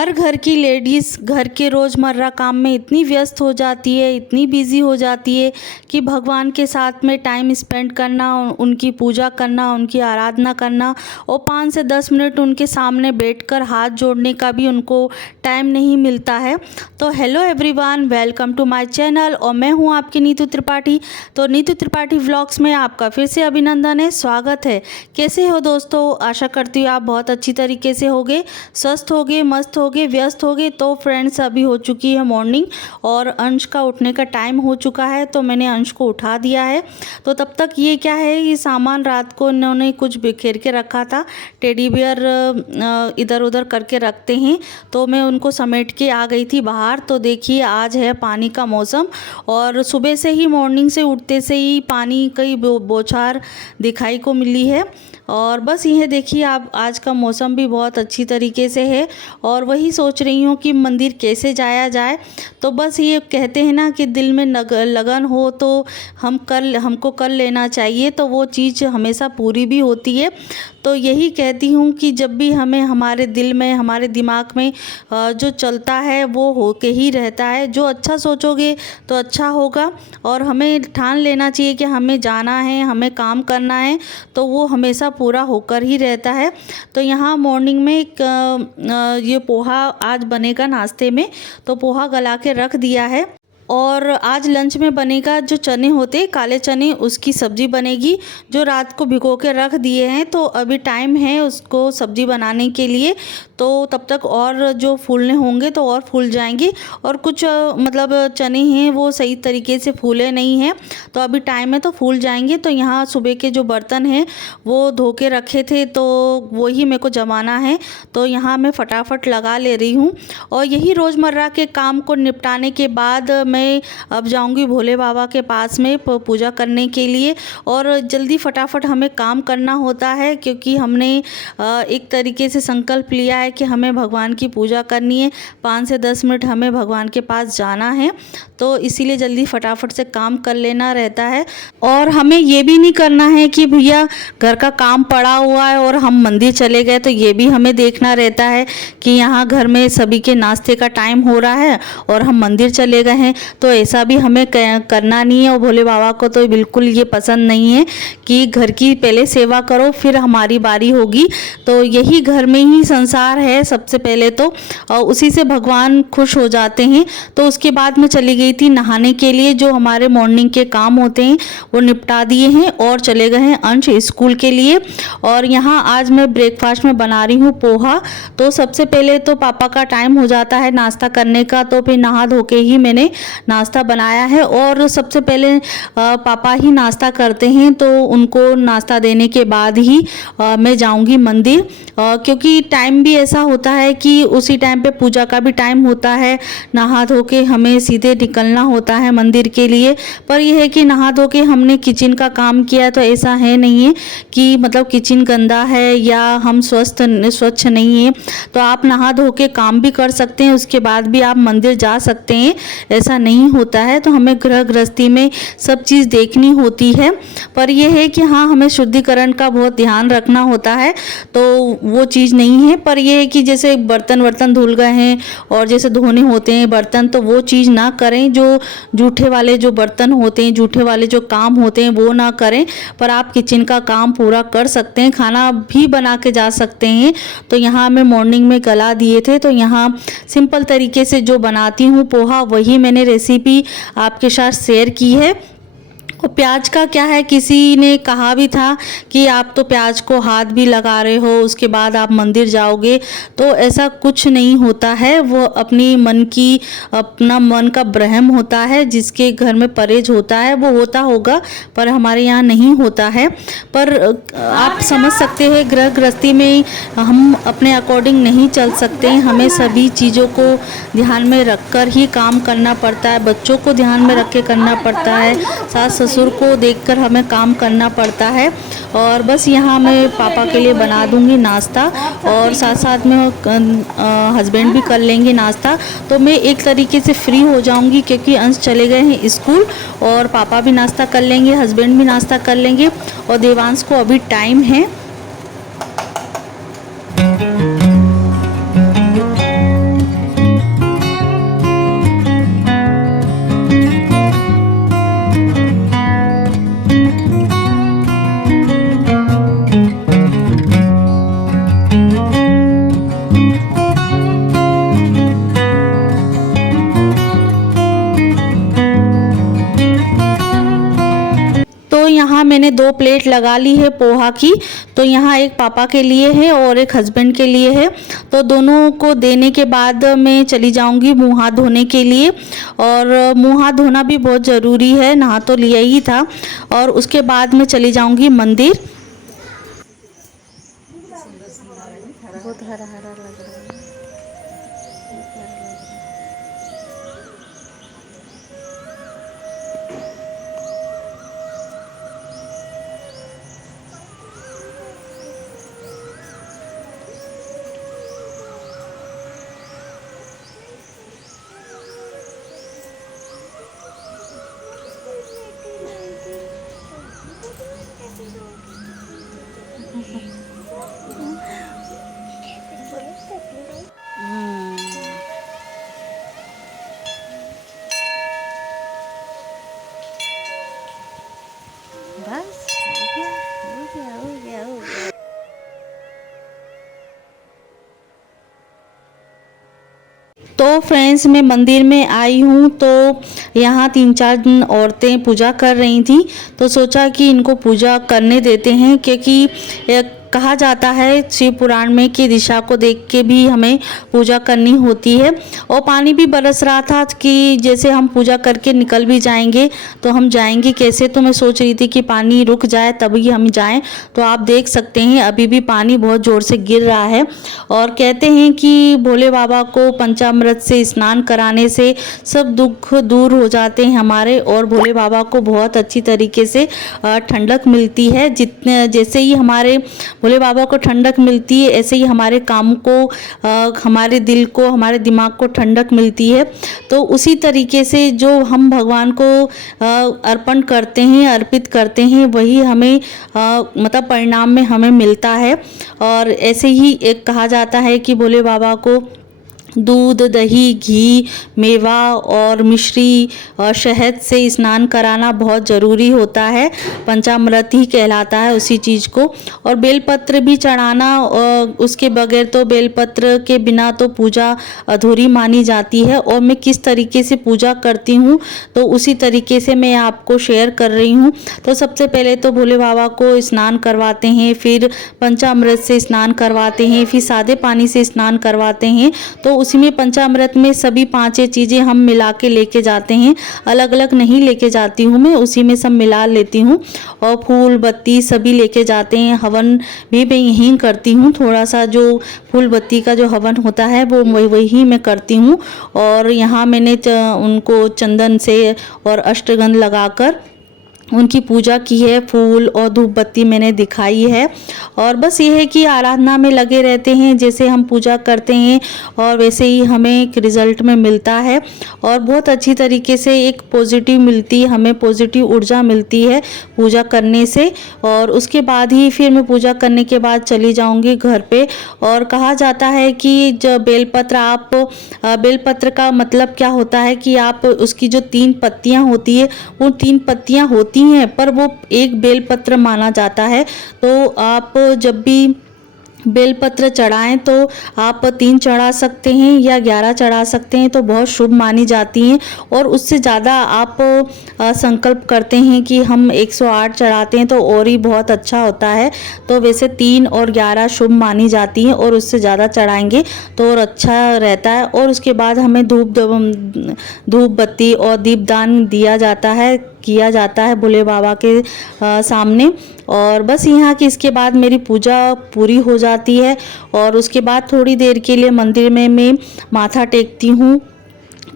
हर घर की लेडीज़ घर के रोज़मर्रा काम में इतनी व्यस्त हो जाती है, इतनी बिज़ी हो जाती है कि भगवान के साथ में टाइम स्पेंड करना, उनकी पूजा करना, उनकी आराधना करना और 5 से 10 मिनट उनके सामने बैठकर हाथ जोड़ने का भी उनको टाइम नहीं मिलता है। तो hello everyone, welcome to my channel और मैं हूं आपकी नीतू त्रिपाठी। तो नीतू त्रिपाठी व्लॉग्स में आपका फिर से अभिनंदन है, स्वागत है। कैसे हो दोस्तों? आशा करती हूँ आप बहुत अच्छी तरीके से होगे, स्वस्थ होगे, मस्त होगे, व्यस्त होगे। तो फ्रेंड्स, अभी हो चुकी है मॉर्निंग और अंश का उठने का टाइम हो चुका है, तो मैंने अंश को उठा दिया है। तो तब तक ये क्या है, ये सामान रात को इन्होंने कुछ बिखेर के रखा था, टेडी बियर इधर उधर करके रखते हैं, तो मैं उनको समेट के आ गई थी बाहर। तो देखिए आज है पानी का मौसम और सुबह से ही मॉर्निंग से उठते से ही पानी की बौछार दिखाई को मिली है। और बस यह देखिए, आप आज का मौसम भी बहुत अच्छी तरीके से है और वही सोच रही हूँ कि मंदिर कैसे जाया जाए। तो बस ये कहते हैं ना कि दिल में लगन हो तो हमको कर लेना चाहिए, तो वो चीज़ हमेशा पूरी भी होती है। तो यही कहती हूँ कि जब भी हमें हमारे दिल में, हमारे दिमाग में जो चलता है वो होके ही रहता है। जो अच्छा सोचोगे तो अच्छा होगा और हमें ठान लेना चाहिए कि हमें जाना है, हमें काम करना है, तो वो हमेशा पूरा होकर ही रहता है। तो यहाँ मॉर्निंग में ये पोहा आज बनेगा नाश्ते में, तो पोहा गला के रख दिया है। और आज लंच में बनेगा जो चने होते काले चने, उसकी सब्ज़ी बनेगी, जो रात को भिगो के रख दिए हैं। तो अभी टाइम है उसको सब्ज़ी बनाने के लिए, तो तब तक और जो फूलने होंगे तो और फूल जाएंगे। और कुछ मतलब चने हैं वो सही तरीके से फूले नहीं हैं, तो अभी टाइम है तो फूल जाएंगे। तो यहाँ सुबह के जो बर्तन हैं वो धो के रखे थे, तो वही मेरे को जमाना है, तो यहाँ मैं फटाफट लगा ले रही हूँ। और यही रोज़मर्रा के काम को निपटाने के बाद मैं अब जाऊंगी भोले बाबा के पास में पूजा करने के लिए। और जल्दी फटाफट हमें काम करना होता है, क्योंकि हमने एक तरीके से संकल्प लिया है कि हमें भगवान की पूजा करनी है, 5 से 10 मिनट हमें भगवान के पास जाना है, तो इसीलिए जल्दी फटाफट से काम कर लेना रहता है। और हमें ये भी नहीं करना है कि भैया घर का काम पड़ा हुआ है और हम मंदिर चले गए, तो ये भी हमें देखना रहता है कि यहाँ घर में सभी के नाश्ते का टाइम हो रहा है और हम मंदिर चले गए हैं। तो ऐसा भी हमें करना नहीं है और भोले बाबा को तो बिल्कुल ये पसंद नहीं है कि घर की पहले सेवा करो फिर हमारी बारी होगी। तो यही घर में ही संसार है सबसे पहले तो, और उसी से भगवान खुश हो जाते हैं। तो उसके बाद मैं चली गई थी नहाने के लिए, जो हमारे मॉर्निंग के काम होते हैं वो निपटा दिए हैं और चले गए हैं अंश स्कूल के लिए। और यहाँ आज मैं ब्रेकफास्ट में बना रही हूँ पोहा। तो सबसे पहले तो पापा का टाइम हो जाता है नाश्ता करने का, तो फिर नहा धो के ही मैंने नाश्ता बनाया है। और सबसे पहले पापा ही नाश्ता करते हैं, तो उनको नाश्ता देने के बाद ही मैं जाऊंगी मंदिर, क्योंकि टाइम भी ऐसा होता है कि उसी टाइम पे पूजा का भी टाइम होता है। नहा धो के हमें सीधे निकलना होता है मंदिर के लिए। पर यह है कि नहा धो के हमने किचन का काम किया, तो ऐसा है नहीं है कि मतलब किचन गंदा है या हम स्वच्छ नहीं है। तो आप नहा धो के काम भी कर सकते हैं, उसके बाद भी आप मंदिर जा सकते हैं, ऐसा नहीं होता है। तो हमें गृह गृहस्थी में सब चीज़ देखनी होती है। पर यह है कि हाँ, हमें शुद्धिकरण का बहुत ध्यान रखना होता है, तो वो चीज़ नहीं है। पर यह है कि जैसे बर्तन धुल गए हैं और जैसे धोने होते हैं बर्तन, तो वो चीज़ ना करें, जो जूठे वाले जो बर्तन होते हैं, जूठे वाले जो काम होते हैं वो ना करें। पर आप किचन का काम पूरा कर सकते हैं, खाना भी बना के जा सकते हैं। तो यहाँ मैं मॉर्निंग में गला दिए थे, तो यहाँ सिंपल तरीके से जो बनाती हूँ पोहा, वही मैंने रेसिपी आपके साथ शेयर की है। और प्याज का क्या है, किसी ने कहा भी था कि आप तो प्याज को हाथ भी लगा रहे हो, उसके बाद आप मंदिर जाओगे, तो ऐसा कुछ नहीं होता है। वो अपना मन का भ्रम होता है, जिसके घर में परहेज होता है वो होता होगा, पर हमारे यहाँ नहीं होता है। पर आप समझ सकते हैं गृह गृहस्थी में हम अपने अकॉर्डिंग नहीं चल सकते हैं, हमें सभी चीज़ों को ध्यान में रखकर ही काम करना पड़ता है। बच्चों को ध्यान में रख के करना पड़ता है, सास ससुर को देखकर हमें काम करना पड़ता है। और बस यहाँ मैं पापा के लिए बना दूंगी नाश्ता और साथ साथ में हस्बैंड भी कर लेंगे नाश्ता। तो मैं एक तरीके से फ्री हो जाऊंगी, क्योंकि अंश चले गए हैं स्कूल और पापा भी नाश्ता कर लेंगे, हस्बैंड भी नाश्ता कर लेंगे और देवांश को अभी टाइम है। यहाँ मैंने 2 प्लेट लगा ली है पोहा की। तो यहाँ एक पापा के लिए है और एक हस्बैंड के लिए है। तो दोनों को देने के बाद मैं चली जाऊँगी मुँह हाथ धोने के लिए। और मुँह हाथ धोना भी बहुत ज़रूरी है, नहा तो लिया ही था। और उसके बाद मैं चली जाऊँगी मंदिर। बहुत हरा हरा लग रहा है। बस हो गया हो गया हो गया हो गया। तो फ्रेंड्स, मैं मंदिर में आई हूँ तो यहाँ 3-4 औरतें पूजा कर रही थी। तो सोचा कि इनको पूजा करने देते हैं, क्योंकि कहा जाता है शिव पुराण में कि दिशा को देख के भी हमें पूजा करनी होती है। और पानी भी बरस रहा था कि जैसे हम पूजा करके निकल भी जाएंगे तो हम जाएंगे कैसे। तो मैं सोच रही थी कि पानी रुक जाए तभी हम जाएं। तो आप देख सकते हैं अभी भी पानी बहुत ज़ोर से गिर रहा है। और कहते हैं कि भोले बाबा को पंचामृत से स्नान कराने से सब दुख दूर हो जाते हैं हमारे। और भोले बाबा को बहुत अच्छी तरीके से ठंडक मिलती है। जितने जैसे ही हमारे भोले बाबा को ठंडक मिलती है, ऐसे ही हमारे काम को, हमारे दिल को, हमारे दिमाग को ठंडक मिलती है। तो उसी तरीके से जो हम भगवान को अर्पण करते हैं, अर्पित करते हैं, वही हमें मतलब परिणाम में हमें मिलता है। और ऐसे ही एक कहा जाता है कि भोले बाबा को दूध, दही, घी, मेवा और मिश्री और शहद से स्नान कराना बहुत ज़रूरी होता है। पंचामृत ही कहलाता है उसी चीज़ को। और बेलपत्र भी चढ़ाना, उसके बगैर तो बेलपत्र के बिना तो पूजा अधूरी मानी जाती है। और मैं किस तरीके से पूजा करती हूँ तो उसी तरीके से मैं आपको शेयर कर रही हूँ। तो सबसे पहले तो भोले बाबा को स्नान करवाते हैं, फिर पंचामृत से स्नान करवाते हैं, फिर सादे पानी से स्नान करवाते हैं। तो उसी में पंचामृत में सभी 5 चीज़ें हम मिला के लेके जाते हैं, अलग अलग नहीं लेके जाती हूँ मैं, उसी में सब मिला लेती हूँ। और फूल बत्ती सभी लेके जाते हैं। हवन भी मैं यहीं करती हूँ। थोड़ा सा जो फूल बत्ती का जो हवन होता है वो वही मैं करती हूँ। और यहाँ मैंने उनको चंदन से और अष्टगंध लगाकर उनकी पूजा की है। फूल और धूप बत्ती मैंने दिखाई है। और बस ये है कि आराधना में लगे रहते हैं, जैसे हम पूजा करते हैं और वैसे ही हमें एक रिज़ल्ट में मिलता है। और बहुत अच्छी तरीके से एक पॉजिटिव मिलती है, हमें पॉजिटिव ऊर्जा मिलती है पूजा करने से। और उसके बाद ही फिर मैं पूजा करने के बाद चली जाऊंगी घर पे। और कहा जाता है कि जब बेलपत्र का मतलब क्या होता है कि आप उसकी जो 3 पत्तियां होती है, वो 3 पत्तियां होती हैं पर वो एक बेलपत्र माना जाता है। तो आप जब भी बेलपत्र चढ़ाएं तो आप 3 चढ़ा सकते हैं या 11 चढ़ा सकते हैं, तो बहुत शुभ मानी जाती हैं। और उससे ज़्यादा आप संकल्प करते हैं कि हम 108 चढ़ाते हैं तो और ही बहुत अच्छा होता है। तो वैसे 3 और 11 शुभ मानी जाती हैं और उससे ज़्यादा चढ़ाएंगे तो और अच्छा रहता है। और उसके बाद हमें धूप बत्ती और दीपदान किया जाता है भोले बाबा के सामने। और बस यहाँ की इसके बाद मेरी पूजा पूरी हो जाती है। और उसके बाद थोड़ी देर के लिए मंदिर में मैं माथा टेकती हूँ,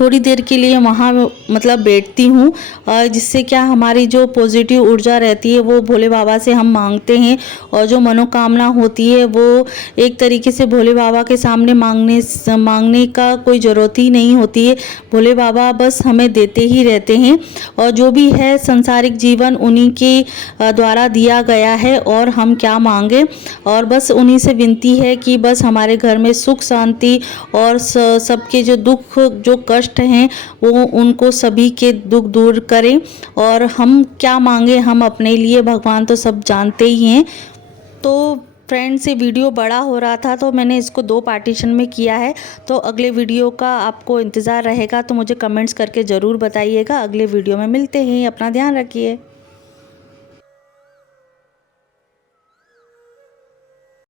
थोड़ी देर के लिए वहाँ मतलब बैठती हूँ। जिससे क्या हमारी जो पॉजिटिव ऊर्जा रहती है वो भोले बाबा से हम मांगते हैं। और जो मनोकामना होती है वो एक तरीके से भोले बाबा के सामने मांगने का कोई ज़रूरत ही नहीं होती है। भोले बाबा बस हमें देते ही रहते हैं। और जो भी है संसारिक जीवन उन्हीं के द्वारा दिया गया है और हम क्या मांगे। और बस उन्हीं से विनती है कि बस हमारे घर में सुख शांति और सबके जो दुख जो कष्ट हैं वो उनको सभी के दुख दूर करें। और हम क्या मांगे, हम अपने लिए, भगवान तो सब जानते ही हैं। तो फ्रेंड्स, ये वीडियो बड़ा हो रहा था तो मैंने इसको 2 पार्टीशन में किया है। तो अगले वीडियो का आपको इंतज़ार रहेगा, तो मुझे कमेंट्स करके ज़रूर बताइएगा। अगले वीडियो में मिलते हैं, अपना ध्यान रखिए।